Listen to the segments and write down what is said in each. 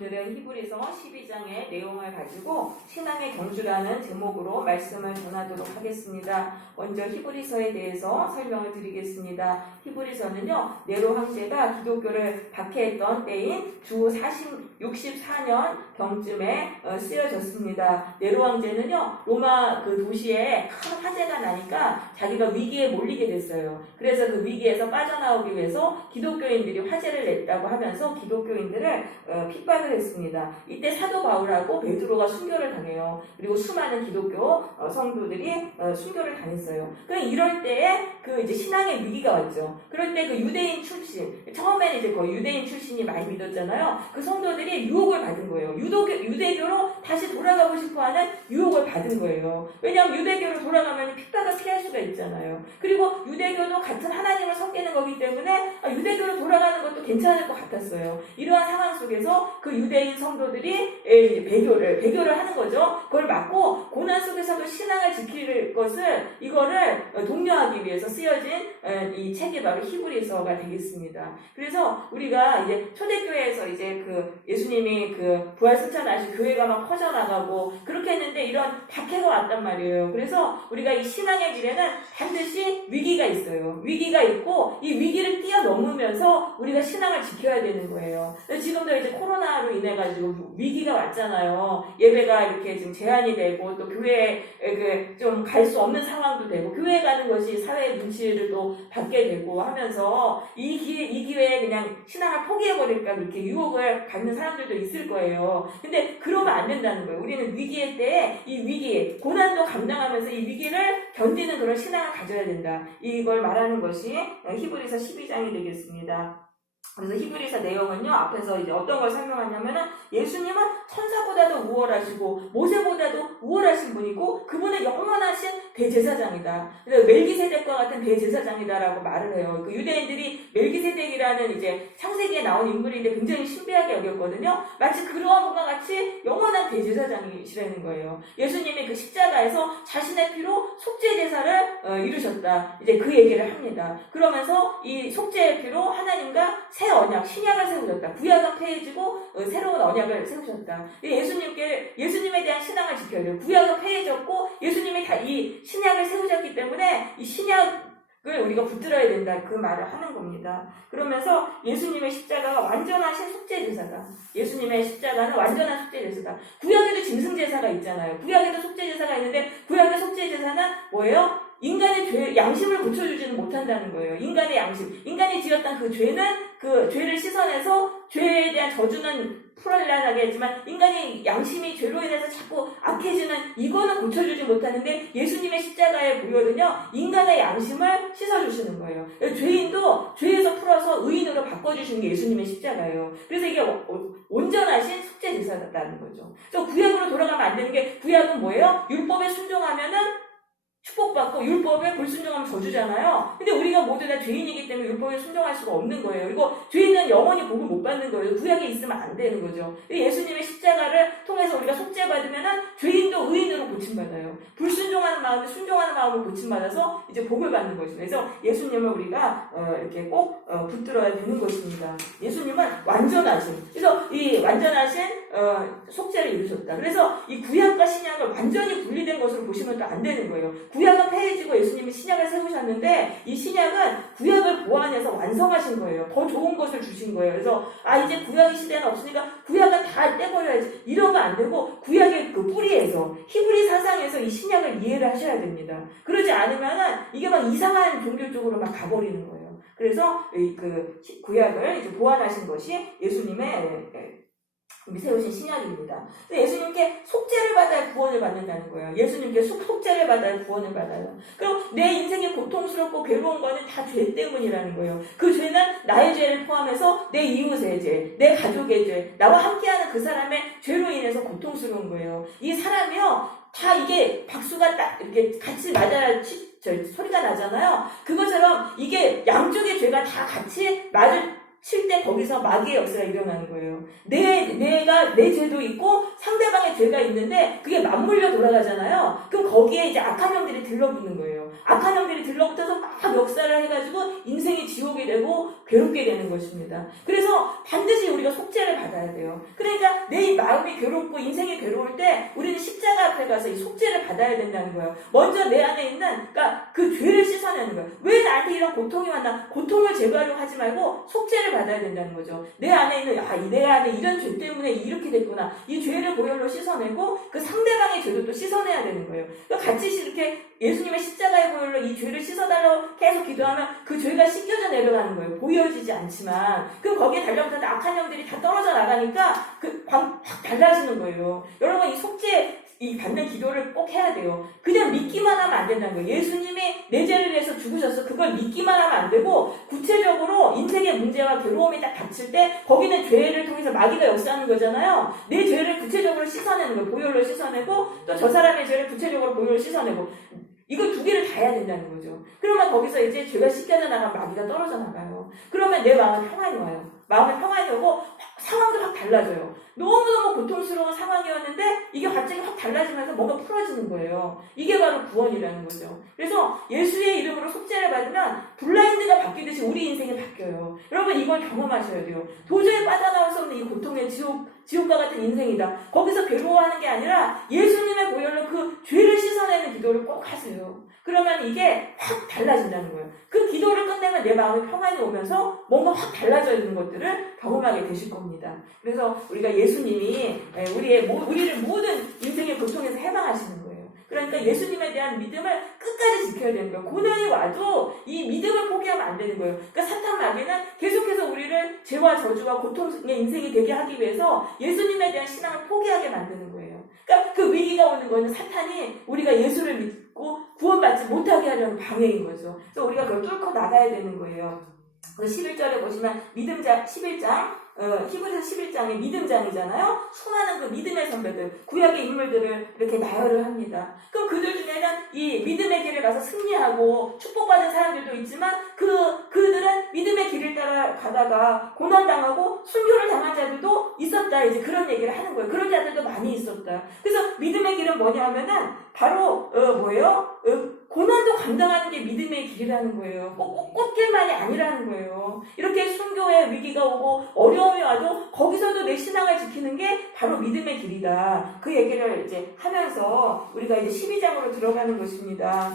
오늘은 히브리서 12장의 내용을 가지고 신앙의 경주라는 제목으로 말씀을 전하도록 하겠습니다. 먼저 히브리서에 대해서 설명을 드리겠습니다. 히브리서는요, 네로 황제가 기독교를 박해했던 때인 주 64년 경쯤에 쓰여졌습니다. 네로 황제는요, 로마 그 도시에 큰 화재가 나니까 자기가 위기에 몰리게 됐어요. 그래서 그 위기에서 빠져나오기 위해서 기독교인들이 화재를 냈다고 하면서 기독교인들을 핍박을 했습니다. 이때 사도 바울하고 베드로가 순교를 당해요. 그리고 수많은 기독교 성도들이 순교를 당했어요. 이럴 때에 그 이제 신앙의 위기가 왔죠. 그럴 때 그 유대인 출신, 처음에는 이제 거의 유대인 출신이 많이 믿었잖아요. 그 성도들이 유혹을 받은 거예요. 유대교로 다시 돌아가고 싶어하는 유혹을 받은 거예요. 왜냐하면 유대교로 돌아가면 핍박을 피할 수가 있잖아요. 그리고 유대교도 같은 하나님을 섬기는 거기 때문에 유대교로 돌아가는 것도 괜찮을 것 같았어요. 이러한 상황 속에서 그 유대인 성도들이 배교를 하는 거죠. 그걸 막고 고난 속에서도 신앙을 지킬 것을 이거를 독려하기 위해서 쓰여진 이 책이 바로 히브리서가 되겠습니다. 그래서 우리가 이제 초대교회에서 이제 그 예수님이 그 부활승천하신 교회가 막 퍼져나가고 그렇게 했는데 이런 박해가 왔단 말이에요. 그래서 우리가 이 신앙의 길에는 반드시 위기가 있어요. 위기가 있고 이 위기를 뛰어넘으면서 우리가 신앙을 지켜야 되는 거예요. 지금도 이제 코로나로 인해 가지고 위기가 왔잖아요. 예배가 이렇게 지금 제한이 되고 또 교회에 좀 갈 수 없는 상황도 되고 교회 가는 것이 사회의 눈치를 또 받게 되고 하면서 이 기회에 그냥 신앙을 포기해버릴까 그렇게 유혹을 받는 사람들도 있을 거예요. 근데 그러면 안 된다는 거예요. 우리는 위기의 때에 이 위기, 고난도 감당하면서 이 위기를 견디는 그런 신앙을 가져야 된다. 이걸 말하는 것이 히브리서 12장이 되겠습니다. 그래서 히브리서 내용은요, 앞에서 이제 어떤 걸 설명하냐면은 예수님은 천사보다도 우월하시고 모세보다도 우월하신 분이고 그분은 영원하신 대제사장이다. 그래서 멜기세덱과 같은 대제사장이다라고 말을 해요. 그 유대인들이 멜기세덱이라는 이제 창세기에 나온 인물인데 굉장히 신비하게 여겼거든요. 마치 그러한 분과 같이 영원한 대제사장이시라는 거예요. 예수님이 그 십자가에서 자신의 피로 속죄 제사를 이루셨다. 이제 그 얘기를 합니다. 그러면서 이 속죄의 피로 하나님과 새 언약, 신약을 세우셨다. 구약은 폐해지고 새로운 언약을 세우셨다. 예수님에 대한 신앙을 지켜야 돼요. 구약은 폐해졌고 예수님이 다 이 신약을 세우셨기 때문에 이 신약을 우리가 붙들어야 된다. 그 말을 하는 겁니다. 그러면서 예수님의 십자가가 완전하신 속죄제사다. 예수님의 십자가는 완전한 속죄제사다. 구약에도 짐승제사가 있잖아요. 구약에도 속죄제사가 있는데 구약의 속죄제사는 뭐예요? 인간의 죄, 양심을 고쳐주지는 못한다는 거예요. 인간의 양심. 인간이 지었던 그 죄는 그 죄를 씻어내서 죄에 대한 저주는 풀어내려고 하지만 인간의 양심이 죄로 인해서 자꾸 악해지는 이거는 고쳐주지 못하는데 예수님의 십자가의 보혈은요, 인간의 양심을 씻어주시는 거예요. 죄인도 죄에서 풀어서 의인으로 바꿔주시는 게 예수님의 십자가예요. 그래서 이게 온전하신 속죄제사다는 거죠. 그래서 구약으로 돌아가면 안 되는 게 구약은 뭐예요? 율법에 순종하면은 축복받고 율법에 불순종하면 저주잖아요. 근데 우리가 모두 다 죄인이기 때문에 율법에 순종할 수가 없는 거예요. 이거 죄인은 영원히 복을 못 받는 거예요. 구약에 있으면 안 되는 거죠. 예수님의 십자가를 통해서 우리가 속죄받으면은 죄인도 의인으로 고침받아요. 불순종하는 마음에 순종하는 마음을 고침받아서 이제 복을 받는 것입니다. 그래서 예수님을 우리가 이렇게 꼭 붙들어야 되는 것입니다. 예수님은 완전하신. 그래서 이 완전하신 속죄를 이루셨다. 그래서 이 구약과 신약을 완전히 분리된 것으로 보시면 또 안 되는 거예요. 구약은 폐해지고 예수님이 신약을 세우셨는데 이 신약은 구약을 보완해서 완성하신 거예요. 더 좋은 것을 주신 거예요. 그래서 이제 구약의 시대는 없으니까 구약은 다 떼버려야지. 이러면 안 되고 구약의 그 뿌리에서 히브리 사상에서 이 신약을 이해를 하셔야 됩니다. 그러지 않으면은 이게 막 이상한 종교 쪽으로 막 가버리는 거예요. 그래서 그 구약을 이제 보완하신 것이 예수님의 세우신 신약입니다. 예수님께 속죄를 받아야 구원을 받는다는 거예요. 예수님께 속죄를 받아야 구원을 받아요. 그럼 내 인생이 고통스럽고 괴로운 거는 다 죄 때문이라는 거예요. 그 죄는 나의 죄를 포함해서 내 이웃의 죄, 내 가족의 죄, 나와 함께하는 그 사람의 죄로 인해서 고통스러운 거예요. 이 사람이요, 다 이게 박수가 딱 이렇게 같이 맞아야 소리가 나잖아요. 그것처럼 이게 양쪽의 죄가 다 같이 칠 때 거기서 마귀의 역사가 일어나는 거예요. 내 죄도 있고 상대방의 죄가 있는데 그게 맞물려 돌아가잖아요. 그럼 거기에 이제 악한 형들이 들러붙는 거예요. 악한 형들이 들러붙어서 막 역사를 해가지고 인생이 지옥이 되고 괴롭게 되는 것입니다. 그래서 반드시 우리가 속죄를 받아야 돼요. 그러니까 내 마음이 괴롭고 인생이 괴로울 때 우리는 십자가 앞에 가서 이 속죄를 받아야 된다는 거예요. 먼저 내 안에 있는 그러니까 그 죄를 씻어내는 거예요. 왜 나한테 이런 고통이 왔나? 고통을 제거하려고 하지 말고 속죄를 받아야 된다는 거죠. 내 안에 있는 내 안에 이런 죄 때문에 이렇게 됐구나. 이 죄를 보혈로 씻어내고 그 상대방의 죄도 또 씻어내야 되는 거예요. 그러니까 같이 이렇게 예수님의 십자가의 보혈로 이 죄를 씻어달라고 계속 기도하면 그 죄가 씻겨져 내려가는 거예요. 보여지지 않지만. 그럼 거기에 달려붙은 악한 영들이 다 떨어져 나가니까 확 달라지는 거예요. 여러분 이 속죄 이 받는 기도를 꼭 해야 돼요. 그냥 믿기만 하면 안 된다는 거예요. 예수님이 내 죄를 위해서 죽으셔서 그걸 믿기만 하면 안 되고 구체적으로 인생의 문제와 괴로움이 딱 닥칠 때 거기는 죄를 통해서 마귀가 역사하는 거잖아요. 내 죄를 구체적으로 씻어내는 거예요. 보혈로 씻어내고 또 저 사람의 죄를 구체적으로 보혈로 씻어내고 이거 두 개를 다 해야 된다는 거죠. 그러면 거기서 이제 죄가 씻겨져 나가면 마귀가 떨어져 나가요. 그러면 내 마음은 평안이 와요. 마음은 평안이 오고 상황도 확 달라져요. 너무너무 고통스러운 상황이었는데 이게 갑자기 확 달라지면서 뭔가 풀어지는 거예요. 이게 바로 구원이라는 거죠. 그래서 예수의 이름으로 속죄를 받으면 블라인드가 바뀌듯이 우리 인생이 바뀌어요. 여러분 이걸 경험하셔야 돼요. 도저히 빠져나올 수 없는 이 고통의 지옥과 같은 인생이다. 거기서 괴로워하는 게 아니라 예수님의 보혈로 그 죄를 씻어내는 기도를 꼭 하세요. 그러면 이게 확 달라진다는 거예요. 그 기도를 끝내면 내 마음에 평안이 오면서 뭔가 확 달라져 있는 것들을 경험하게 되실 겁니다. 그래서 우리가 예수님이 우리를 모든 인생의 고통에서 해방하시는 거예요. 그러니까 예수님에 대한 믿음을 끝까지 지켜야 되는 거예요. 고난이 와도 이 믿음을 포기하면 안 되는 거예요. 그러니까 사탄 마귀는 계속해서 우리를 죄와 저주와 고통의 인생이 되게 하기 위해서 예수님에 대한 신앙을 포기하게 만드는 거예요. 그러니까 그 위기가 오는 거는 사탄이 우리가 예수를 믿고 구원받지 못하게 하려는 방해인 거죠. 그래서 우리가 그걸 뚫고 나가야 되는 거예요. 11절에 보시면 믿음장 11장 히브리서 11장의 믿음장이잖아요. 수많은 그 믿음의 선배들, 구약의 인물들을 이렇게 나열을 합니다. 그럼 그들 중에는 이 믿음의 길을 가서 승리하고 축복받은 사람들도 있지만 그들은 믿음의 길을 따라 가다가 고난당하고 순교를 당한 자들도 있었다. 이제 그런 얘기를 하는 거예요. 그런 자들도 많이 있었다. 그래서 믿음의 길은 뭐냐 하면은 바로 고난도 감당하는 게 믿음의 길이라는 거예요. 꼭 꽃길만이 아니라는 거예요. 이렇게 순교의 위기가 오고 어려움이 와도 거기서도 내 신앙을 지키는 게 바로 믿음의 길이다. 그 얘기를 이제 하면서 우리가 이제 12장으로 들어가는 것입니다.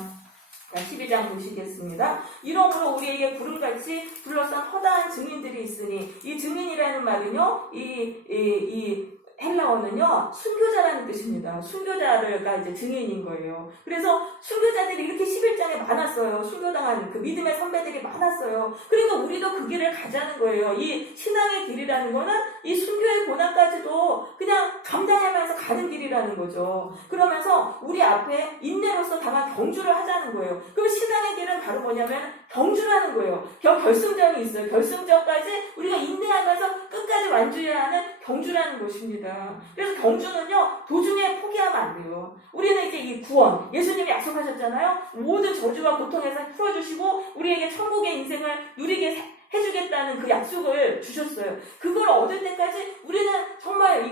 12장 보시겠습니다. 이러므로 우리에게 구름같이 둘러싼 허다한 증인들이 있으니 이 증인이라는 말은요. 이 헬라어는요, 순교자라는 뜻입니다. 순교자가 이제 증인인 거예요. 그래서 순교자들이 이렇게 11장에 많았어요. 순교당하는 그 믿음의 선배들이 많았어요. 그러니까 우리도 그 길을 가자는 거예요. 이 신앙의 길이라는 거는 이 순교의 고난까지도 그냥 감당하면서 가는 길이라는 거죠. 그러면서 우리 앞에 인내로서 다만 경주를 하자는 거예요. 그럼 신앙의 길은 바로 뭐냐면 경주라는 거예요. 결승전이 있어요. 결승전까지 우리가 인내하면서 끝까지 완주해야 하는 경주라는 것입니다. 그래서 경주는요, 도중에 포기하면 안 돼요. 우리는 이제 이 구원, 예수님이 약속하셨잖아요. 모든 저주와 고통에서 풀어주시고 우리에게 천국의 인생을 누리게 해주겠다는 그 약속을 주셨어요. 그걸 얻을 때까지 우리는 정말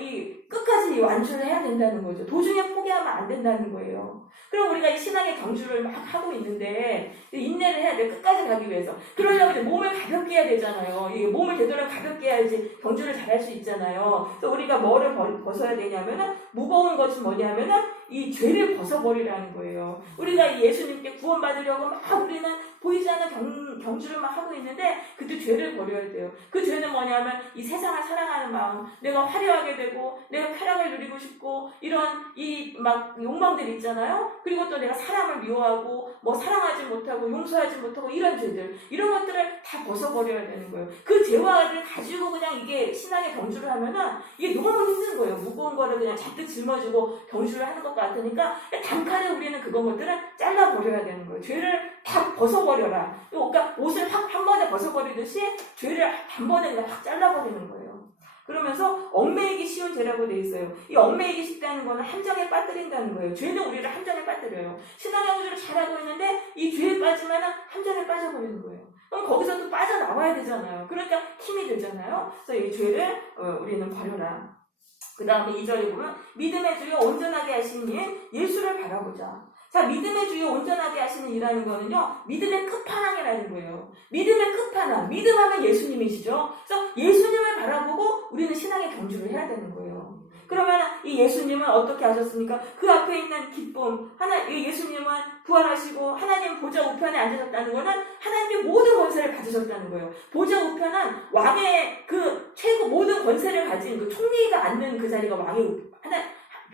끝까지 완주를 해야 된다는 거죠. 도중에 포기하면 안 된다는 거예요. 그럼 우리가 이 신앙의 경주를 막 하고 있는데 인내를 해야 돼. 끝까지 가기 위해서. 그러려면 이제 몸을 가볍게 해야 되잖아요. 이 몸을 되도록 가볍게 해야지 경주를 잘할 수 있잖아요. 그래서 우리가 뭐를 벗어야 되냐면은 무거운 것은 뭐냐면은 이 죄를 벗어버리라는 거예요. 우리가 이 예수님께 구원받으려고 막 우리는 보이지 않는 경주를 막 하고 있는데 그때 죄를 버려야 돼요. 그 죄는 뭐냐면 이 세상을 사랑하는 마음, 내가 화려하게 되고 내가 쾌락을 누리고 싶고 이런 이 막 욕망들 있잖아요. 그리고 또 내가 사람을 미워하고 뭐 사랑하지 못하고 용서하지 못하고 이런 죄들, 이런 것들을 다 벗어버려야 되는 거예요. 그 죄와를 가지고 그냥 이게 신앙의 경주를 하면은 이게 너무 힘든 거예요. 무거운 거를 그냥 잔뜩 짊어지고 경주를 하는 것 같으니까 단칼에 우리는 그런 것들은 잘라버려야 되는 거예요. 죄를 다 벗어버려라. 그러니까 옷을 한 번에 벗어버리듯이 죄를 단번에 그냥 확 잘라버리는 거예요. 그러면서 얽매이기 쉬운 죄라고 돼 있어요. 이 얽매이기 쉽다는 거는 함정에 빠뜨린다는 거예요. 죄는 우리를 함정에 빠뜨려요. 신앙의 경주를 잘하고 있는데 이 죄에 빠지면 함정에 빠져버리는 거예요. 그럼 거기서 또 빠져나와야 되잖아요. 그러니까 힘이 들잖아요. 그래서 이 죄를 우리는 버려라. 그 다음에 2절에 보면 믿음의 주여 온전하게 하신 일 예수를 바라보자. 자, 믿음의 주요 온전하게 하시는 이라는 거는요, 믿음의 끝판왕이라는 거예요. 믿음의 끝판왕. 믿음하면 예수님이시죠. 그래서 예수님을 바라보고 우리는 신앙의 경주를 해야 되는 거예요. 그러면 이 예수님은 어떻게 하셨습니까? 그 앞에 있는 기쁨, 이 예수님은 부활하시고 하나님 보좌 우편에 앉으셨다는 거는 하나님의 모든 권세를 가지셨다는 거예요. 보좌 우편은 왕의 그 최고 모든 권세를 가진 그 총리가 앉는 그 자리가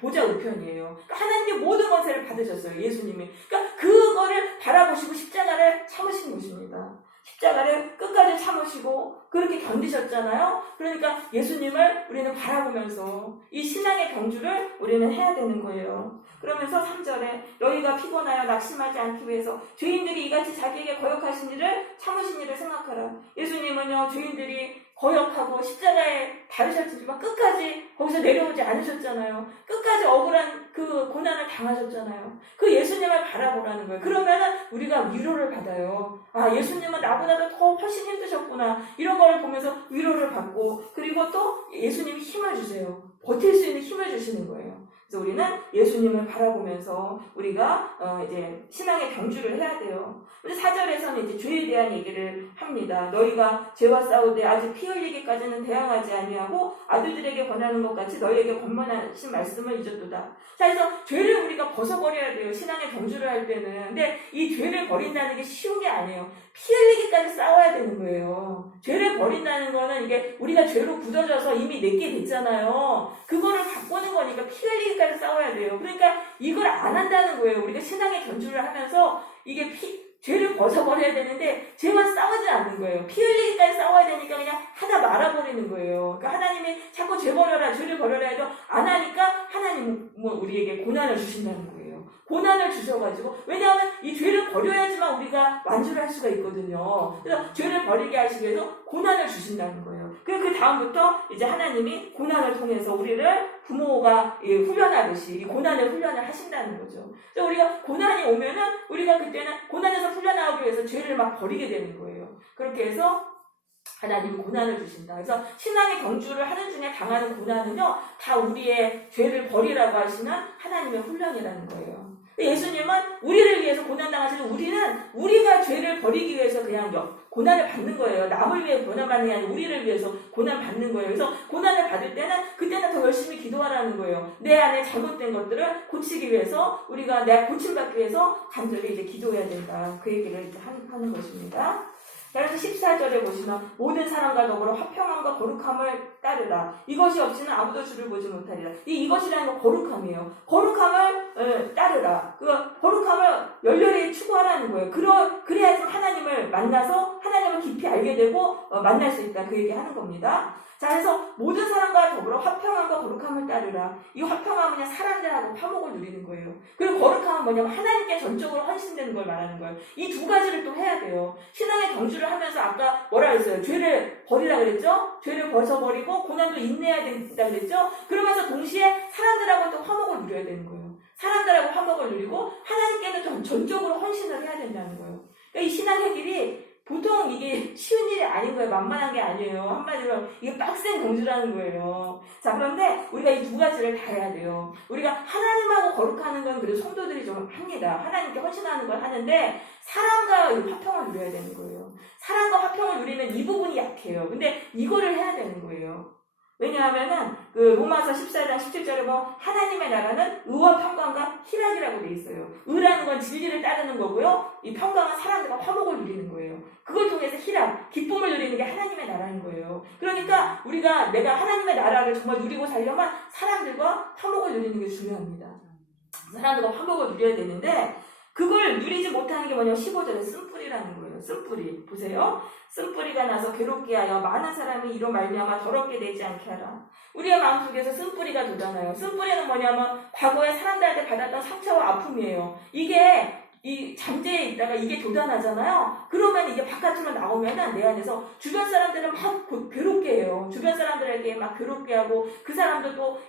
보좌 우편이에요. 그러니까 하나님의 모든 권세를 받으셨어요, 예수님이. 그러니까 그거를 바라보시고 십자가를 참으신 것입니다. 십자가를 끝까지 참으시고 그렇게 견디셨잖아요. 그러니까 예수님을 우리는 바라보면서 이 신앙의 경주를 우리는 해야 되는 거예요. 그러면서 3절에 너희가 피곤하여 낙심하지 않기 위해서 죄인들이 이같이 자기에게 거역하신 일을 참으신 일을 생각하라. 예수님은요, 죄인들이 거역하고 십자가에 달으셨지만 끝까지 거기서 내려오지 않으셨잖아요. 끝까지 억울한 그 고난을 당하셨잖아요. 그 예수님을 바라보라는 거예요. 그러면 우리가 위로를 받아요. 아, 예수님은 나보다도 더 훨씬 힘드셨구나. 이런 걸 보면서 위로를 받고, 그리고 또 예수님이 힘을 주세요. 버틸 수 있는 힘을 주시는 거예요. 그래서 우리는 예수님을 바라보면서 우리가 이제 신앙의 경주를 해야 돼요. 그래서 4절에서는 이제 죄에 대한 얘기를 합니다. 너희가 죄와 싸우되 아직 피 흘리기까지는 대항하지 아니하고 아들들에게 권하는 것 같이 너희에게 권면하신 말씀을 잊었도다. 자, 그래서 죄를 우리가 벗어버려야 돼요. 신앙의 경주를 할 때는. 근데 이 죄를 버린다는 게 쉬운 게 아니에요. 피 흘리기까지 싸워야 되는 거예요. 죄를 버린다는 거는 이게 우리가 죄로 굳어져서 이미 내게 됐잖아요. 그거를 바꾸는 거니까 피 흘리기까지 싸워야 돼요. 그러니까 이걸 안 한다는 거예요. 우리가 신앙의 경주를 하면서 이게 죄를 벗어버려야 되는데 죄만 싸우지 않는 거예요. 피 흘리기까지 싸워야 되니까 그냥 하다 말아버리는 거예요. 그러니까 하나님이 자꾸 죄 버려라, 죄를 버려라 해도 안 하니까 하나님은 우리에게 고난을 주신다는 거예요. 고난을 주셔가지고, 왜냐하면 이 죄를 버려야지만 우리가 완주를 할 수가 있거든요. 그래서 죄를 버리게 하시기 위해서 고난을 주신다는 거예요. 그 다음부터 이제 하나님이 고난을 통해서 우리를 부모가 훈련하듯이 이 고난의 훈련을 하신다는 거죠. 그래서 우리가 고난이 오면은 우리가 그때는 고난에서 풀려나오기 위해서 죄를 막 버리게 되는 거예요. 그렇게 해서 하나님이 고난을 주신다. 그래서 신앙의 경주를 하는 중에 당하는 고난은요, 다 우리의 죄를 버리라고 하시는 하나님의 훈련이라는 거예요. 예수님은 우리를 위해서 고난당하시는, 우리가 죄를 버리기 위해서 그냥 고난을 받는 거예요. 남을 위해 고난받는 게 아니라 우리를 위해서 고난받는 거예요. 그래서 고난을 받을 때는 그때는 더 열심히 기도하라는 거예요. 내 안에 잘못된 것들을 고치기 위해서, 우리가 내가 고침받기 위해서 간절히 이제 기도해야 된다. 그 얘기를 이제 하는 것입니다. 그래서 14절에 보시면 모든 사람과 더불어 화평함과 거룩함을 따르라. 이것이 없이는 아무도 주를 보지 못하리라. 이것이라는 건 거룩함이에요. 거룩함을 따르라. 그 거룩함을 열렬히 추구하라는 거예요. 그래야지 하나님을 만나서 하나님을 깊이 알게 되고 만날 수 있다. 그 얘기 하는 겁니다. 자, 그래서 모든 사람과 더불어 화평함과 거룩함을 따르라. 이 화평함은 그냥 사람들하고 화목을 누리는 거예요. 그리고 거룩함은 뭐냐면 하나님께 전적으로 헌신되는 걸 말하는 거예요. 이 두 가지를 또 해야 돼요. 신앙의 경주를 하면서 아까 뭐라 그랬어요? 죄를 버리라 그랬죠? 죄를 벗어버리고 고난도 인내해야 된다 그랬죠? 그러면서 동시에 사람들하고 또 화목을 누려야 되는 거예요. 사람들하고 화목을 누리고 하나님께는 좀 전적으로 헌신을 해야 된다는 거예요. 그러니까 이 신앙의 길이 보통 이게 쉬운 일이 아닌 거예요. 만만한 게 아니에요. 한마디로 이게 빡센 경주라는 거예요. 자, 그런데 우리가 이 두 가지를 다 해야 돼요. 우리가 하나님하고 거룩하는 건 그래도 성도들이 좀 합니다. 하나님께 헌신하는 걸 하는데 사람과 화평을 누려야 되는 거예요. 사람과 화평을 누리면 이 부분이 약해요. 근데 이거를 해야 되는 거예요. 왜냐하면은 그 로마서 14장 17절에 보면 하나님의 나라는 의와 평강과 희락이라고 돼 있어요. 의라는 건 진리를 따르는 거고요. 이 평강은 사람들과 화목을 누리는 거예요. 그걸 통해서 희락, 기쁨을 누리는 게 하나님의 나라인 거예요. 그러니까 내가 하나님의 나라를 정말 누리고 살려면 사람들과 화목을 누리는 게 중요합니다. 사람들과 화목을 누려야 되는데 그걸 누리지 못하는 게 뭐냐면 15절에 쓴뿌리라는 거예요. 쓴뿌리. 보세요. 쓴뿌리가 나서 괴롭게 하여 많은 사람이 이로 말미암아 더럽게 되지 않게 하라. 우리의 마음속에서 쓴뿌리가 돋잖아요. 쓴뿌리는 뭐냐면 과거에 사람들한테 받았던 상처와 아픔이에요. 이게 이 잠재에 있다가 이게 돋아나잖아요. 그러면 이게 바깥으로 나오면은 내 안에서 주변 사람들은 막 괴롭게 해요. 주변 사람들에게 막 괴롭게 하고 그 사람들도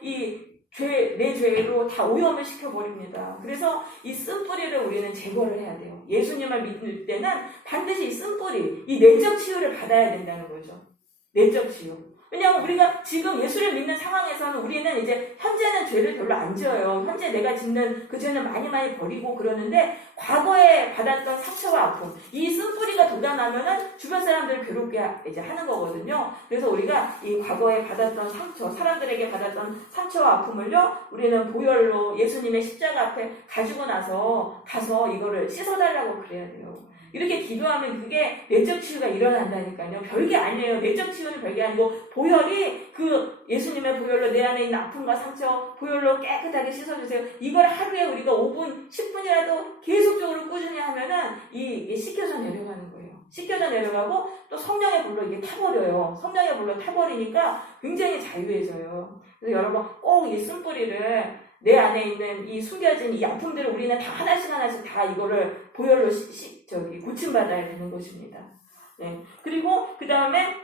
내 죄로 다 오염을 시켜버립니다. 그래서 이 쓴뿌리를 우리는 제거를 해야 돼요. 예수님을 믿을 때는 반드시 이 쓴뿌리, 이 내적 치유를 받아야 된다는 거죠. 내적 치유. 왜냐하면 우리가 지금 예수를 믿는 상황에서는 우리는 이제 현재는 죄를 별로 안 지어요. 현재 내가 짓는 그 죄는 많이 버리고 그러는데 과거에 받았던 상처와 아픔, 이 쓴뿌리가 돋아나면은 주변 사람들을 괴롭게 이제 하는 거거든요. 그래서 우리가 이 과거에 받았던 상처, 사람들에게 받았던 상처와 아픔을요, 우리는 보혈로 예수님의 십자가 앞에 가지고 나서 가서 이거를 씻어달라고 그래야 돼요. 이렇게 기도하면 그게 내적 치유가 일어난다니까요. 별게 아니에요. 내적 치유는 별게 아니고 보혈이 그 예수님의 보혈로 내 안에 있는 아픔과 상처 보혈로 깨끗하게 씻어주세요. 이걸 하루에 우리가 5분, 10분이라도 계속적으로 꾸준히 하면은 이게 씻겨져 내려가는 거예요. 씻겨져 내려가고 또 성령의 불로 이게 타버려요. 성령의 불로 타버리니까 굉장히 자유해져요. 그래서 여러분 꼭 이 쓴뿌리를 내 안에 있는 이 숨겨진 이 아픔들을 우리는 다 하나씩 다 이거를 보혈로 고침받아야 되는 것입니다. 네. 그리고 그 다음에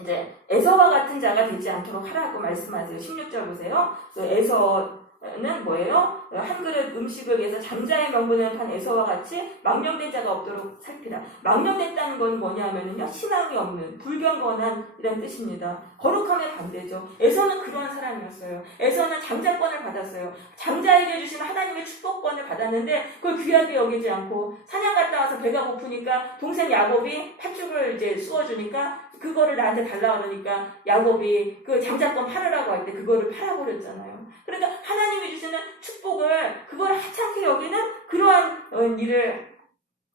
이제 에서와 같은 자가 되지 않도록 하라고 말씀하세요. 16절 보세요. 에서는 뭐예요? 한 그릇 음식을 위해서 장자의 명분을 판 에서와 같이 망령된 자가 없도록 살피라. 망령됐다는 건 뭐냐면요, 신앙이 없는, 불경건한 이런 뜻입니다. 거룩함의 반대죠. 에서는 그런 사람이었어요. 에서는 장자권을 받았어요. 장자에게 주신 하나님의 축복권을 받았는데 그걸 귀하게 여기지 않고 사냥 갔다 와서 배가 고프니까 동생 야곱이 팥죽을 이제 쑤어주니까 그거를 나한테 달라 그러니까 야곱이 그 장자권 팔으라고 할 때 그거를 팔아버렸잖아요. 그러니까 하나님이 주시는 축복을 그걸 하찮게 여기는 그러한 일을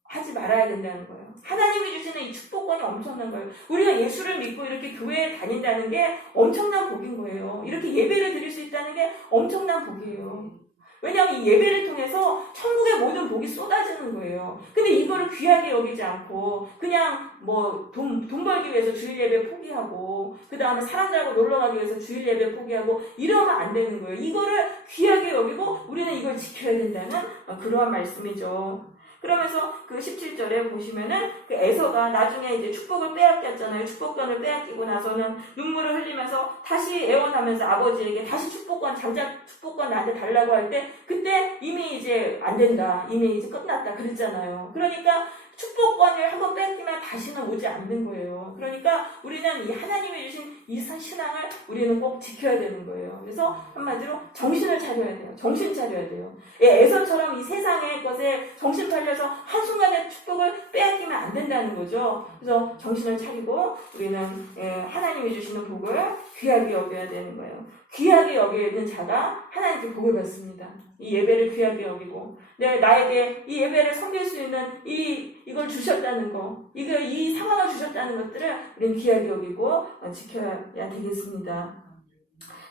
하지 말아야 된다는 거예요. 하나님이 주시는 이 축복권이 엄청난 거예요. 우리가 예수를 믿고 이렇게 교회에 다닌다는 게 엄청난 복인 거예요. 이렇게 예배를 드릴 수 있다는 게 엄청난 복이에요. 왜냐하면 이 예배를 통해서 천국의 모든 복이 쏟아지는 거예요. 근데 이거를 귀하게 여기지 않고 그냥 뭐 돈 벌기 위해서 주일 예배 포기하고 그 다음에 사람들하고 놀러 가기 위해서 주일 예배 포기하고 이러면 안 되는 거예요. 이거를 귀하게 여기고 우리는 이걸 지켜야 된다는 그러한 말씀이죠. 그러면서 그 17절에 보시면은 그 에서가 나중에 이제 축복을 빼앗겼잖아요. 축복권을 빼앗기고 나서는 눈물을 흘리면서 다시 애원하면서 아버지에게 다시 장자 축복권 나한테 달라고 할 때 그때 이미 이제 안 된다. 이미 이제 끝났다. 그랬잖아요. 그러니까 축복권을 한번 뺏기면 다시는 오지 않는 거예요. 그러니까 우리는 이 하나님이 주신 이 신앙을 우리는 꼭 지켜야 되는 거예요. 그래서 한마디로 정신을 차려야 돼요. 정신 차려야 돼요. 에서처럼 이 세상의 것에 정신 팔려서 한순간에 축복을 빼앗기면 안 된다는 거죠. 그래서 정신을 차리고 우리는 하나님이 주시는 복을 귀하게 여겨야 되는 거예요. 귀하게 여기는 자가 하나님께 복을 받습니다. 이 예배를 귀하게 여기고 나에게 이 예배를 섬길 수 있는 이걸 주셨다는 거, 이 상황을 주셨다는 것들을 우리는 귀하게 여기고 지켜야 되겠습니다.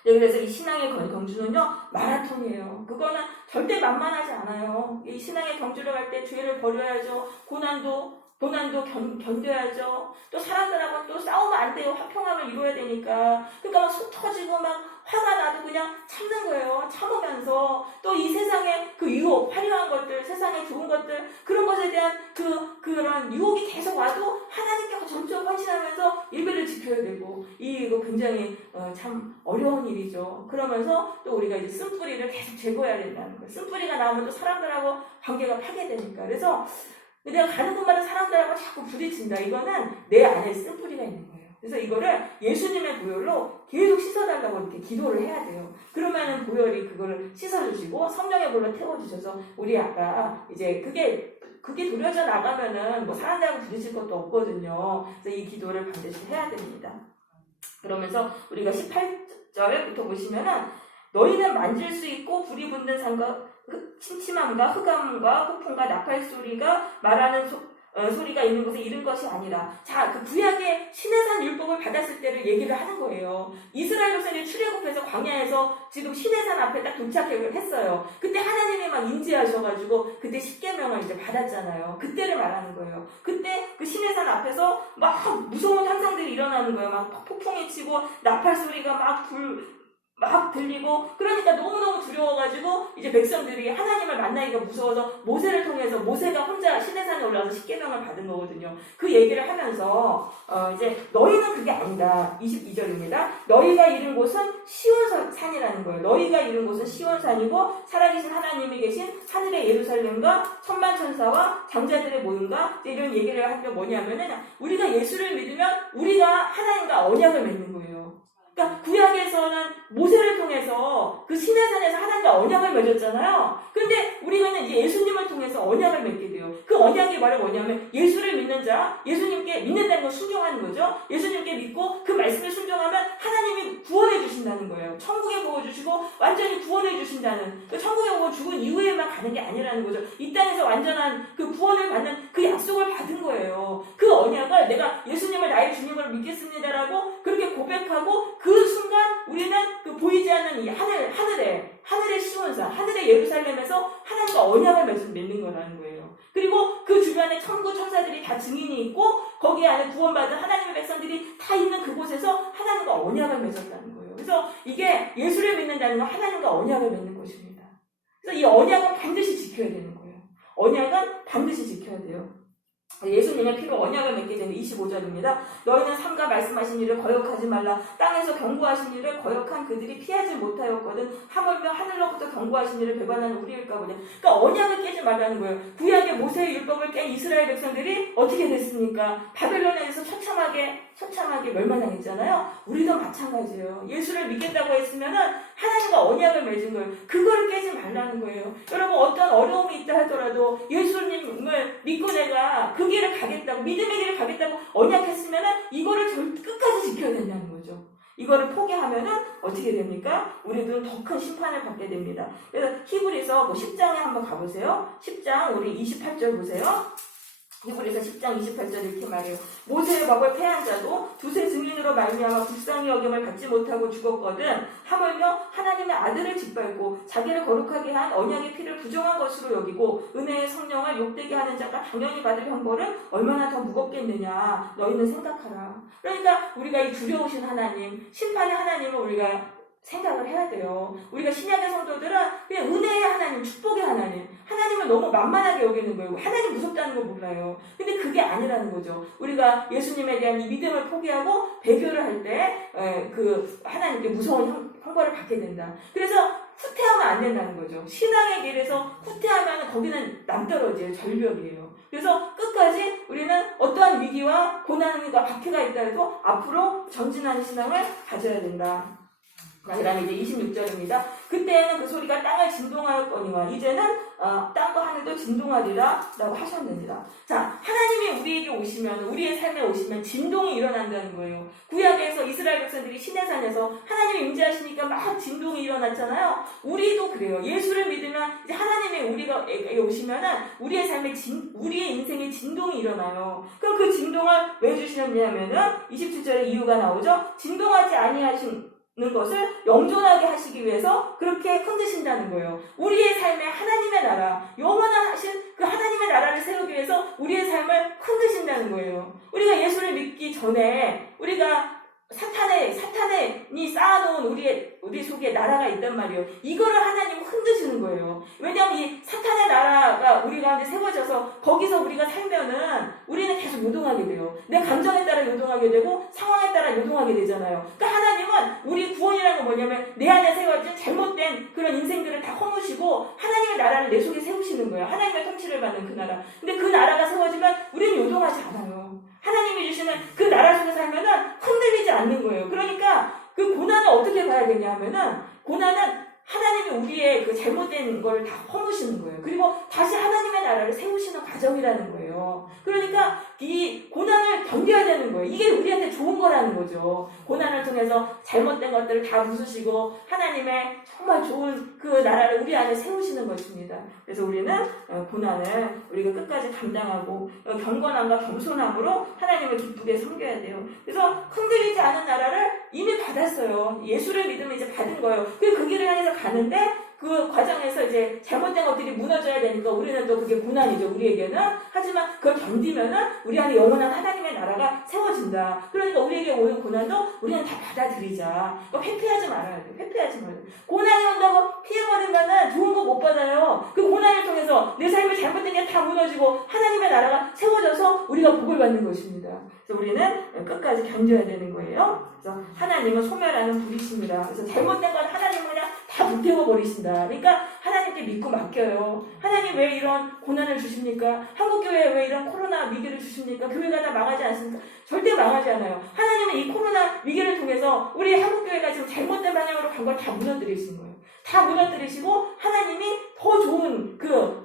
네, 그래서 이 신앙의 경주는요, 마라톤이에요. 그거는 절대 만만하지 않아요. 이 신앙의 경주를 갈 때 죄를 버려야죠. 고난도 견뎌야죠. 또 사람들하고 또 싸우면 안 돼요. 화평함을 이루어야 되니까. 그러니까 막 속 터지고 막 화가 나도 그냥 참는 거예요. 참으면서 또 이 세상의 그 유혹, 화려한 것들, 세상의 좋은 것들, 그런 것에 대한 그런 유혹이 계속 와도 하나님께 점점 헌신하면서 예배를 지켜야 되고, 이거 굉장히 참 어려운 일이죠. 그러면서 또 우리가 이제 쓴뿌리를 계속 제거해야 된다는 거예요. 쓴뿌리가 나오면 또 사람들하고 관계가 파괴되니까. 그래서 내가 가는 곳마다 사람들하고 자꾸 부딪힌다. 이거는 내 안에 쓴뿌리가 있는 거예요. 그래서 이거를 예수님의 보혈로 계속 씻어달라고 이렇게 기도를 해야 돼요. 그러면은 보혈이 그거를 씻어주시고 성령의 불로 태워주셔서 우리 아까 이제 그게 도려져 나가면은 뭐 사람들하고 부딪힐 것도 없거든요. 그래서 이 기도를 반드시 해야 됩니다. 그러면서 우리가 18절부터 보시면은 너희는 만질 수 있고 불이 붙는 산과 침침함과 흑암과 폭풍과 나팔 소리가 말하는 소리가 있는 곳에 이른 것이 아니라, 자, 그 구약의 시내산 율법을 받았을 때를 얘기를 하는 거예요. 이스라엘 백성이 출애굽해서 광야에서 지금 시내산 앞에 딱 도착했어요. 그때 하나님이 막 인지하셔가지고 그때 십계명을 이제 받았잖아요. 그때를 말하는 거예요. 그때 그 시내산 앞에서 막 무서운 현상들이 일어나는 거예요. 막 폭풍이 치고 나팔 소리가 막 들리고, 그러니까 너무너무 두려워가지고 이제 백성들이 하나님을 만나기가 무서워서 모세를 통해서 모세가 혼자 시내산에 올라가서 십계명을 받은 거거든요. 그 얘기를 하면서 이제 너희는 그게 아니다. 22절입니다. 너희가 이른 곳은 시온산이라는 거예요. 너희가 이른 곳은 시온산이고 살아계신 하나님이 계신 하늘의 예루살렘과 천만천사와 장자들의 모임과 이런 얘기를 한 게 뭐냐면은 우리가 예수를 믿으면 우리가 하나님과 언약을 맺는 거예요. 그러니까 구약에서는 모세를 통해서 그 시내산에서 하나님과 언약을 맺었잖아요. 그런데 우리는 이제 예수님을 통해서 언약을 맺게 돼요. 그 언약이 바로 뭐냐면 예수를 믿는 자, 예수님께 믿는다는 걸 순종하는 거죠. 예수님께 믿고 그 말씀을 순종하면 하나님이 구원해 주신다는 거예요. 천국에 부어주시고 완전히 구원해 주신다는, 그 천국에 부어 죽은 이후에만 가는 게 아니라는 거죠. 이 땅에서 완전한 그 구원을 받는 그 약속을 받은 거예요. 그 언약을 내가 예수님을 나의 주님으로 믿겠습니다라고 그렇게 고백하고 그 순간 우리는 그 보이지 않는 이 하늘의 시온산, 하늘의 예루살렘에서 하나님과 언약을 맺는 거라는 거예요. 그리고 그 주변에 천국 천사들이 다 증인이 있고 거기 안에 구원받은 하나님의 백성들이 다 있는 그곳에서 하나님과 언약을 맺었다는 거예요. 그래서 이게 예수를 믿는다는 건 하나님과 언약을 맺는 것입니다. 그래서 이 언약은 반드시 지켜야 되는 거예요. 언약은 반드시 지켜야 돼요. 예수님의 피로 언약을 맺게 되는 25절입니다. 너희는 삼가 말씀하신 일을 거역하지 말라. 땅에서 경고하신 일을 거역한 그들이 피하지 못하였거든. 하물며 하늘로부터 경고하신 일을 배반하는 우리일까 보냐. 그러니까 언약을 깨지 말라는 거예요. 구약의 모세의 율법을 깬 이스라엘 백성들이 어떻게 됐습니까? 바벨론에서 처참하게 멸망당했잖아요. 우리도 마찬가지예요. 예수를 믿겠다고 했으면은 하나님과 언약을 맺은 거예요. 그거를 깨지 말라는 거예요. 여러분, 어떤 어려움이 있다 하더라도 예수님을 믿고 내가 그 길을 가겠다고, 믿음의 길을 가겠다고 언약했으면은 이거를 끝까지 지켜야 된다는 거죠. 이거를 포기하면은 어떻게 됩니까? 우리들은 더 큰 심판을 받게 됩니다. 그래서 히브리서 10장에 한번 가보세요. 10장 우리 28절 보세요. 히브리서 10장 28절 이렇게 말해요. 모세의 법을 폐한 자도 두세 증인으로 말미암아 불쌍히 여김을 받지 못하고 죽었거든. 하물며 하나님의 아들을 짓밟고 자기를 거룩하게 한 언약의 피를 부정한 것으로 여기고 은혜의 성령을 욕되게 하는 자가 당연히 받을 형벌은 얼마나 더 무겁겠느냐. 너희는 생각하라. 그러니까 우리가 이 두려우신 하나님, 심판의 하나님을 우리가 생각을 해야 돼요. 우리가 신약의 성도들은 그냥 은혜의 하나님, 축복의 하나님, 하나님을 너무 만만하게 여기는 거예요. 하나님 무섭다는 걸 몰라요. 근데 그게 아니라는 거죠. 우리가 예수님에 대한 이 믿음을 포기하고 배교를 할 때 그 하나님께 무서운 형벌을 받게 된다. 그래서 후퇴하면 안 된다는 거죠. 신앙의 길에서 후퇴하면 거기는 남떨어져요. 절벽이에요. 그래서 끝까지 우리는 어떠한 위기와 고난과 박해가 있다 해도 앞으로 전진하는 신앙을 가져야 된다. 그 다음에 이제 26절입니다. 그때에는 그 소리가 땅을 진동하였거니와 이제는 땅과 하늘도 진동하리라 라고 하셨느니라. 자, 하나님이 우리에게 오시면, 우리의 삶에 오시면 진동이 일어난다는 거예요. 구약에서 이스라엘 백성들이 시내산에서 하나님이 임재하시니까 막 진동이 일어났잖아요. 우리도 그래요. 예수를 믿으면 이제 하나님이 우리가 오시면은 우리의 삶에 우리의 인생에 진동이 일어나요. 그럼 그 진동을 왜 주시느냐면은 27절에 이유가 나오죠. 진동하지 아니하신 것을 영존하게 하시기 위해서 그렇게 흔드신다는 거예요. 우리의 삶에 하나님의 나라, 영원하신 그 하나님의 나라를 세우기 위해서 우리의 삶을 흔드신다는 거예요. 우리가 예수를 믿기 전에 우리가 사탄이 쌓아놓은 우리 속에 나라가 있단 말이에요. 이거를 하나님 흔드시는 거예요. 왜냐하면 이 사탄의 나라가 우리 가운데 세워져서 거기서 우리가 살면은 우리는 계속 요동하게 돼요. 내 감정에 따라 요동하게 되고 상황에 따라 요동하게 되잖아요. 그러니까 하나님은 우리 구원이라는 건 뭐냐면 내 안에 세워진 잘못된 그런 인생들을 다 허무시고 하나님의 나라를 내 속에 세우시는 거예요. 하나님의 통치를 받는 그 나라. 근데 그 나라가 세워지면 우리는 요동하지 않아요. 하나님이 주시는 그 나라 속에 살면은 흔들리지 않는 거예요. 그러니까 그 고난을 어떻게 봐야겠냐 하면은 고난은 하나님이 우리의 그 잘못된 걸 다 허무시는 거예요. 그리고 다시 하나님의 나라를 세우시는 과정이라는 거예요. 그러니까 이 고난을 견뎌야 되는 거예요. 이게 우리한테 좋은 거라는 거죠. 고난을 통해서 잘못된 것들을 다 부수시고 하나님의 정말 좋은 그 나라를 우리 안에 세우시는 것입니다. 그래서 우리는 고난을 우리가 끝까지 감당하고 경건함과 겸손함으로 하나님을 기쁘게 섬겨야 돼요. 그래서 흔들리지 않은 나라를 이미 받았어요. 예수를 믿으면 이제 받은 거예요. 그 길을 향해서 가는데 그 과정에서 이제 잘못된 것들이 무너져야 되니까 우리는 또 그게 고난이죠, 우리에게는. 하지만 그걸 견디면은 우리 안에 영원한 하나님의 나라가 세워진다. 그러니까 우리에게 오는 고난도 우리는 다 받아들이자. 그러니까 회피하지 말아야 돼요. 회피하지 말아야 돼요. 고난이 온다고 피해버리면은 좋은 거 못 받아요. 그 고난을 통해서 내 삶에 잘못된 게 다 무너지고 하나님의 나라가 세워져서 우리가 복을 받는 것입니다. 그래서 우리는 끝까지 견뎌야 되는 거예요. 그래서 하나님은 소멸하는 불이십니다. 그래서 잘못된 건 하나님은 그냥 다 불태워 버리신다. 그러니까 하나님께 믿고 맡겨요. 하나님 왜 이런 고난을 주십니까? 한국교회에 왜 이런 코로나 위기를 주십니까? 교회가 다 망하지 않습니까? 절대 망하지 않아요. 하나님은 이 코로나 위기를 통해서 우리 한국교회가 지금 잘못된 방향으로 간 걸 다 무너뜨리신 거예요. 다 무너뜨리시고 하나님이 더 좋은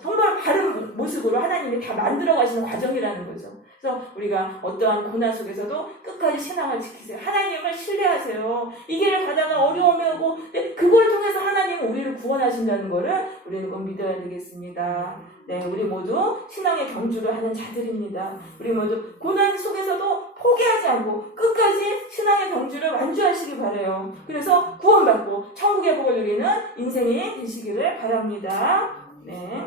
정말 바른 모습으로 하나님이 다 만들어 가시는 과정이라는 거죠. 그래서 우리가 어떠한 고난 속에서도 끝까지 신앙을 지키세요. 하나님을 신뢰하세요. 이 길을 가다가 어려움이 오고 그걸 통해서 하나님은 우리를 구원하신다는 거를 우리는 꼭 믿어야 되겠습니다. 네, 우리 모두 신앙의 경주를 하는 자들입니다. 우리 모두 고난 속에서도 포기하지 않고 끝까지 신앙의 경주를 완주하시기 바라요. 그래서 구원받고 천국의 복을 누리는 인생이 되시기를 바랍니다. 네.